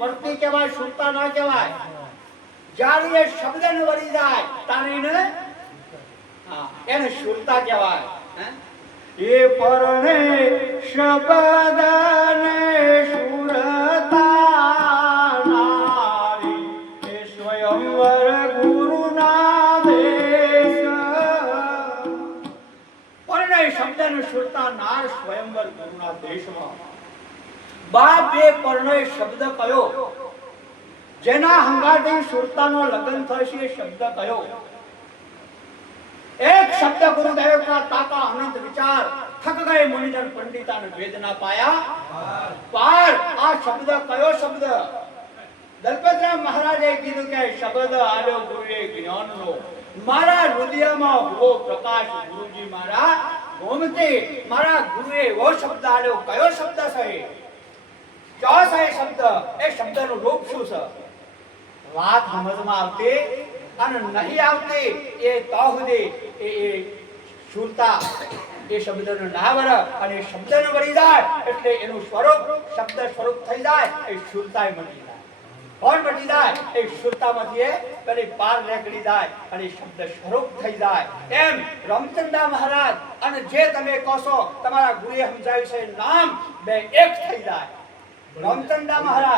વર્તી કહેવાય, સુરતા ના કહેવાય. જ્યારે એ શબ્દને વળી જાય તારે એને સુરતા કહેવાય. એ પરણે શબ્દને સુરતા નારી એ સ્વયંવર ગુરુના દેશ. પરણે શબ્દને સુરતા નાર સ્વયંવર ગુરુના દેશમાં. બાપ એ પરણે શબ્દ કયો જેના હંગાથી સુરતાનો લગ્ન થશે એ શબ્દ કયો? એક શબ્દ ગુરુદેવ કા તાકા અનંત વિચાર થક ગए મુનિજન પંડિતા ને વેદ ના પાયા પાર. આ શબ્દ કયો શબ્દ? દલપતરામ મહારાજે કીધું કે શબ્દ આલ્યો ગુરુએ જ્ઞાનનો, મારા હૃદયમાં હો પ્રકાશ ગુરુજી મારા ગોમતી. મારા ગુરુએ એવો શબ્દ આલ્યો. કયો શબ્દ છે? કયો છે એ શબ્દ? એ શબ્દનું રૂપ શું છે? વાત સમજમાં આવતી અને નહીં આવતી એ તોહદી એ સુરતા એ શબ્દનો નાવર અને શબ્દનો વળી જાય એટલે એનું સ્વરૂપ શબ્દ સ્વરૂપ થઈ જાય એ સુરતાય મટી જાય. કોણ મટી જાય? એ સુરતામાંથી એ પેલી પાર નીકળી જાય અને શબ્દ સ્વરૂપ થઈ જાય. એમ રામચંદ્ર મહારાજ અને જે તમે કહો છો તમારા ગુરુએ સમજાવ્યું છે નામ બે એક થઈ જાય. રામચંદ્ર મહારાજ